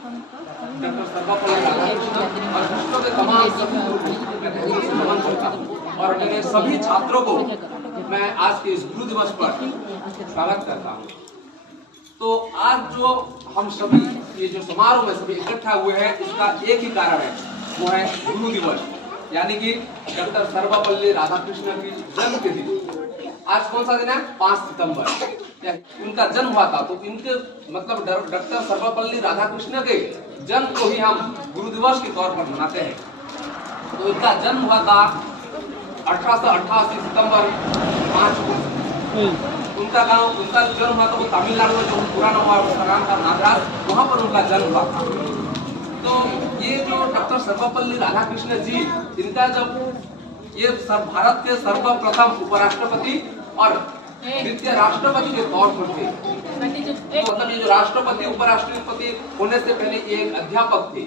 Doctor Sarvepalli Radhakrishnan और विश्व के तमाम सभी लोगों को नमन करता हूँ और मेरे सभी छात्रों को मैं आज के इस गुरु दिवस पर स्वागत करता हूँ। तो आज जो हम सभी ये जो समारोह में सभी इकट्ठा हुए हैं, इसका एक ही कारण है, वो है गुरु दिवस, यानी कि डॉक्टर सर्वपल्ली राधाकृष्णन की जन्म तिथि। आज कौन सा दिन है? 5 सितंबर उनका जन्म हुआ था। तो इनके मतलब डॉक्टर सर्वपल्ली राधाकृष्णन के जन्म को ही हम गुरु दिवस के तौर पर मनाते हैं। तो इनका जन्म हुआ था 1888 सितंबर 5 को। उनका जन्म हुआ था वो तमिलनाडु में, जो पुराना हुआ उसका नाम था मद्रास, वहाँ पर उनका जन्म हुआ था। तो ये जो डॉक्टर सर्वपल्ली राधाकृष्णन जी, इनका जब ये भारत के सर्वप्रथम उपराष्ट्रपति और द्वितीय राष्ट्रपति के तौर पर थे, मतलब ये जो राष्ट्रपति उपराष्ट्रपति होने से पहले ये एक अध्यापक थे,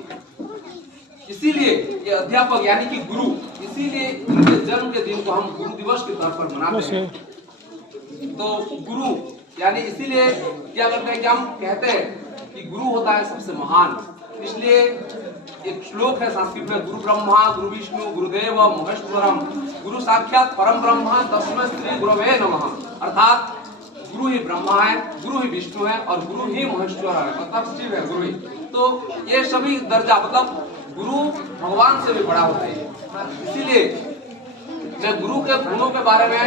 इसीलिए ये अध्यापक यानी कि गुरु, इसीलिए इनके जन्म के दिन को हम गुरु दिवस के तौर पर मनाते हैं। तो गुरु यानी इसीलिए क्या करते हैं कि हम कहते हैं कि गुरु होता है सबसे महान। इसलिए एक श्लोक है संस्कृत में, गुरु ब्रह्मा गुरु विष्णु गुरुदेव महेश्वरम गुरु साक्षात परम ब्रह्म तस्मै श्री गुरवे नमः। अर्थात गुरु ही ब्रह्मा है, गुरु ही विष्णु है और गुरु ही महेश्वर है, मतलब शिव है गुरु ही। तो ये सभी दर्जा मतलब गुरु भगवान से भी बड़ा होता है। इसीलिए मैं गुरु के गुणों के बारे में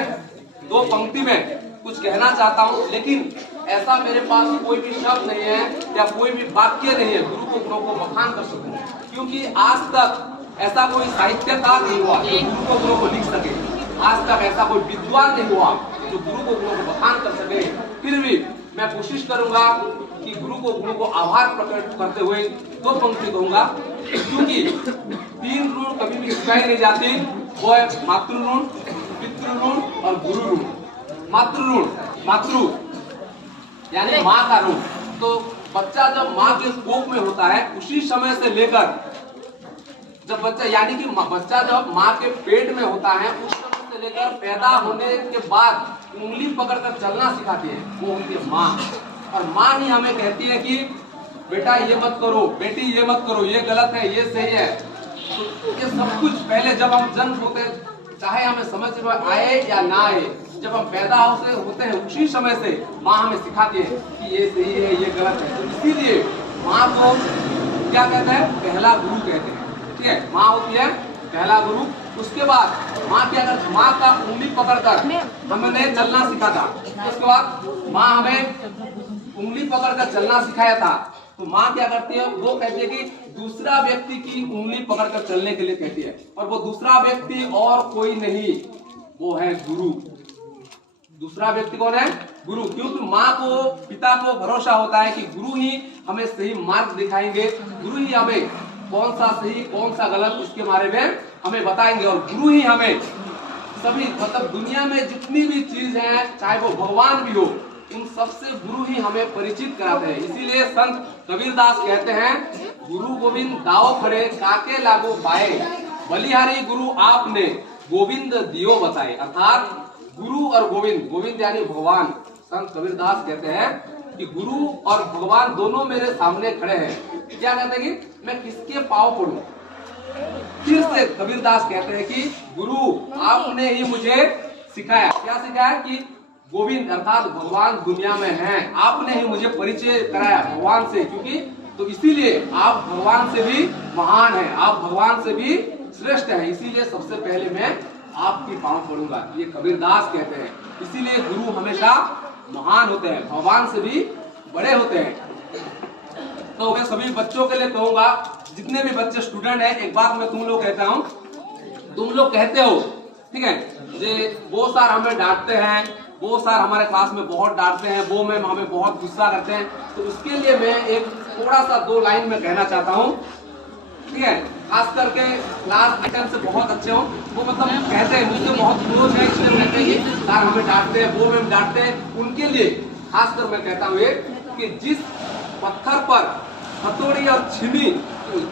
2 पंक्ति में कुछ कहना चाहता हूँ, लेकिन ऐसा मेरे पास कोई भी शब्द नहीं है या कोई भी वाक्य नहीं है गुरु को गुणों को बखान कर सकूं, क्योंकि आज तक ऐसा कोई साहित्यकार नहीं हुआ जो गुरु को गुणों को लिख सके। आज तक ऐसा कोई विद्वान नहीं हुआ जो गुरु को गुणों को बखान कर सके। फिर भी मैं कोशिश करूंगा कि गुरु को गुणों को आभार प्रकट करते हुए 2 पंक्ति कहूंगा, क्योंकि 3 ऋण कभी भी सिखाई नहीं जाती, वो है मातृ ऋण, पितृ ऋण और गुरु ऋण। मातृ यानी माँ का ऋण। तो बच्चा जब माँ के कोख में होता है, उसी समय से लेकर जब बच्चा यानी कि बच्चा जब माँ के पेट में होता है, उस समय से लेकर पैदा होने के बाद उंगली पकड़कर चलना सिखाती है, वो होती है माँ। और माँ ही हमें कहती है कि बेटा ये मत करो, बेटी ये मत करो, ये गलत है, ये सही है। तो ये सब कुछ पहले जब हम जन्म होते हैं, चाहे हमें समझ में आए या ना आए, जब हम पैदा होते हैं उसी समय से माँ हमें सिखाती है कि ये सही है, ये गलत है। तो इसीलिए माँ को क्या कहते हैं? पहला गुरु कहते हैं। ठीक है, माँ होती है पहला गुरु। उसके बाद माँ की अगर माँ का उंगली पकड़कर हमने चलना सीखा था, उसके बाद माँ हमें उंगली पकड़कर चलना सिखाया था, तो माँ क्या करती है? वो कहती है कि दूसरा व्यक्ति की उंगली पकड़कर चलने के लिए कहती है, और वो दूसरा व्यक्ति और कोई नहीं, वो है गुरु। दूसरा व्यक्ति कौन है? गुरु। क्योंकि माँ को पिता को भरोसा होता है कि गुरु ही हमें सही मार्ग दिखाएंगे, गुरु ही हमें कौन सा सही कौन सा गलत इसके बारे में हमें बताएंगे, और गुरु ही हमें सभी मतलब दुनिया में जितनी भी चीज है, चाहे वो भगवान भी हो, उन सबसे गुरु ही हमें परिचित कराते हैं। इसीलिए संत कबीरदास कहते हैं, गुरु गोविंद दाओ खड़े काके लागो पाए, बलिहारी गुरु आपने गोविंद दियो बताए। अर्थात गुरु और गोविंद, गोविंद यानी भगवान, संत कबीरदास कहते हैं कि गुरु और भगवान दोनों मेरे सामने खड़े हैं। क्या कहते हैं कि मैं किसके पांव पड़ूं? फिर से कबीरदास कहते हैं कि गुरु आपने ही मुझे सिखाया। क्या सिखाया? कि गोविंद अर्थात भगवान दुनिया में हैं, आपने ही मुझे परिचय कराया भगवान से, क्योंकि तो इसीलिए आप भगवान से भी महान हैं, आप भगवान से भी श्रेष्ठ हैं, इसीलिए सबसे पहले मैं आपकी पांव पड़ूंगा, ये कबीरदास कहते हैं। इसीलिए गुरु हमेशा महान होते हैं, भगवान से भी बड़े होते हैं। तो मैं सभी बच्चों के लिए कहूंगा, जितने भी बच्चे स्टूडेंट हैं, एक बात मैं तुम लोग कहता हूँ, तुम लोग कहते हो ठीक है, वो सर हमें डांटते हैं, वो सर हमारे क्लास में बहुत डांटते हैं, वो मैम हमें बहुत गुस्सा करते हैं, तो उसके लिए मैं एक थोड़ा सा 2 लाइन में कहना चाहता हूँ। ठीक है, खास करके क्लास आइटम से बहुत अच्छे हो, वो मतलब कहते हैं मुझसे बहुत क्लोज है, इसलिए कहते हैं कि सर हमें डांटते हैं, वो मैम डांटते हैं, उनके लिए खासकर मैं कहता हूँ ये कि जिस पत्थर पर हथौड़ी और छीनी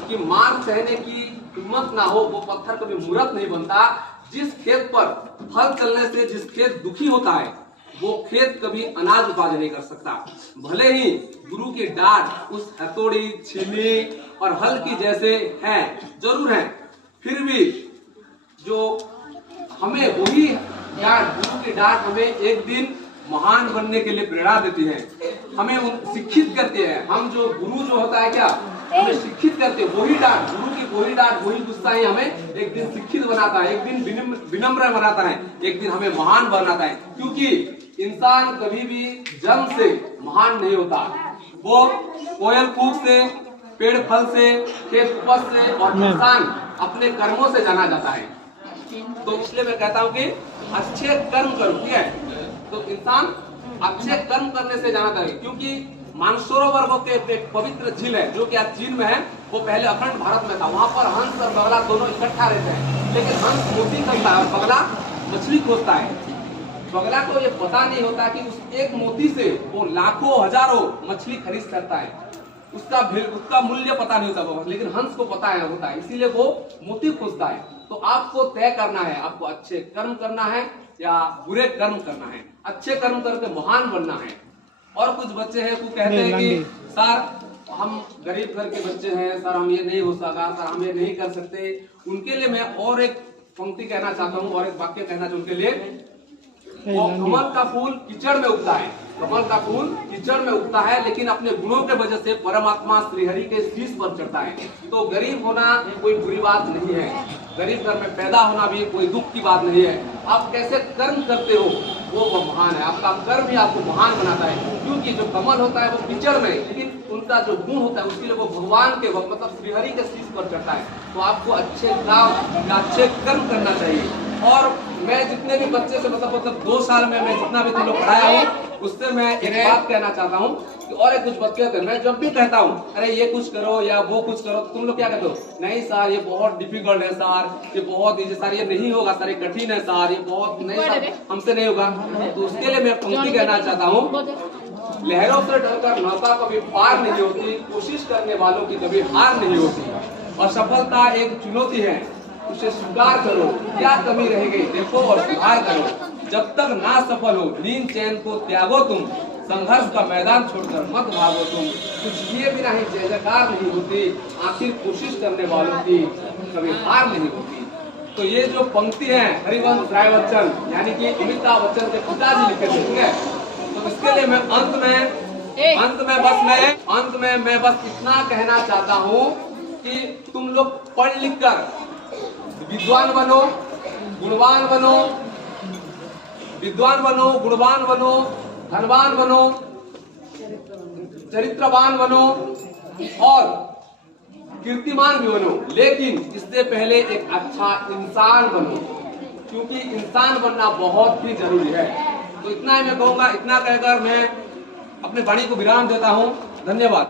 की मार सहने की हिम्मत ना हो, वो पत्थर कभी मूर्त नहीं बनता। जिस खेत पर फल चलने से जिस खेत दुखी होता है, वो खेत कभी अनाज उत्पादन नहीं कर सकता। भले ही गुरु की डांट उस हथौड़ी, छीनी और हल की जैसे हैं, जरूर हैं, फिर भी जो हमें वही डांट, गुरु की डांट हमें एक दिन महान बनने के लिए प्रेरणा देती है, हमें शिक्षित करते हैं। हम जो गुरु जो होता है क्या, हमें शिक्षित करते हैं। वही डांट, गुरु की वही डांट, वही गुस्सा ही हमें एक दिन शिक्षित बनाता है, एक दिन विनम्र बनाता है, एक दिन हमें महान बनाता है। क्योंकि इंसान कभी भी जन्म से महान नहीं होता, वो कोयल कूक से, पेड़ फल से, खेत उपज से, और इंसान अपने कर्मों से जाना जाता है। तो इसलिए मैं कहता हूँ कि अच्छे कर्म करो, ठीक है। तो इंसान अच्छे कर्म करने से जाना चाहिए। क्योंकि मानसरोवर वो के एक पवित्र झील है जो कि आज चीन में है, वो पहले अखंड भारत में था। वहाँ पर हंस और बगला दोनों इकट्ठा रहते हैं, लेकिन हंस मोती करता है और बगला मछली खोजता है। बगला को ये पता नहीं होता कि उस एक मोती से वो लाखों हजारों मछली खरीद सकता है, उसका मूल्य पता नहीं होता, लेकिन हंस को पता है होता है, इसीलिए वो मोती खोजता है। तो आपको तय करना है, आपको अच्छे कर्म करना है या बुरे कर्म करना है। अच्छे कर्म करके महान बनना है। और कुछ बच्चे हैं वो कहते हैं कि सर हम गरीब घर के बच्चे हैं, सर हम ये नहीं हो सका, सर हम ये नहीं कर सकते। उनके लिए मैं और एक पंक्ति कहना चाहता हूँ और एक वाक्य कहना चाहता हूँ उनके लिए। वो कमल का फूल कीचड़ में उगता है, कमल का फूल कीचड़ में उगता है, लेकिन अपने गुणों के वजह से परमात्मा श्रीहरि के शीश पर चढ़ता है। तो गरीब होना कोई बुरी बात नहीं है, गरीब घर में पैदा होना भी कोई दुख की बात नहीं है। आप कैसे कर्म करते हो वो महान है, आपका कर्म ही आपको महान बनाता है। क्योंकि जो कमल होता है वो कीचड़ में, लेकिन उनका जो गुण होता है उसके लिए वो भगवान के मतलब श्रीहरि के शीश पर चढ़ता है। तो आपको अच्छे काम, अच्छे कर्म करना चाहिए। और मैं जितने भी बच्चे से मतलब 2 साल में मैं जितना भी तुम लोग पढ़ाया हूँ, उससे मैं एक बात कहना चाहता हूँ कि और एक कुछ बच्चे होते हैं, मैं जब भी कहता हूँ अरे ये कुछ करो या वो कुछ करो, तुम लोग क्या कहते हो, नहीं सर ये बहुत डिफिकल्ट है सर, ये बहुत इजी सर, ये नहीं होगा सर, ये कठिन है सर, ये बहुत नहीं सर, हमसे नहीं होगा। तो उसके लिए मैं पंक्ति कहना चाहता हूँ, लहरों से डरकर नौका कभी पार नहीं होती, कोशिश करने वालों की कभी हार नहीं होती। असफलता एक चुनौती है, उसे स्वीकार करो, क्या कमी रह गई देखो और सुधार करो। जब तक ना सफल हो नींद चैन को त्यागो तुम, संघर्ष का मैदान छोड़कर मत भागो तुम। कुछ किए बिना ही जय जयकार नहीं होती, आखिर कोशिश करने वालों की कभी हार नहीं होती। तो ये जो पंक्ति है हरिवंश राय बच्चन यानी कि अमिताभ बच्चन के पिताजी लिखे थे, ठीक है। तो इसके लिए मैं अंत में मैं बस इतना कहना चाहता हूँ कि तुम लोग पढ़ लिख कर विद्वान बनो, गुणवान बनो, विद्वान बनो, गुणवान बनो, धनवान बनो, चरित्रवान बनो और कीर्तिमान भी बनो, लेकिन इससे पहले एक अच्छा इंसान बनो, क्योंकि इंसान बनना बहुत ही जरूरी है। तो इतना ही मैं कहूँगा, इतना कहकर मैं अपने वाणी को विराम देता हूँ। धन्यवाद।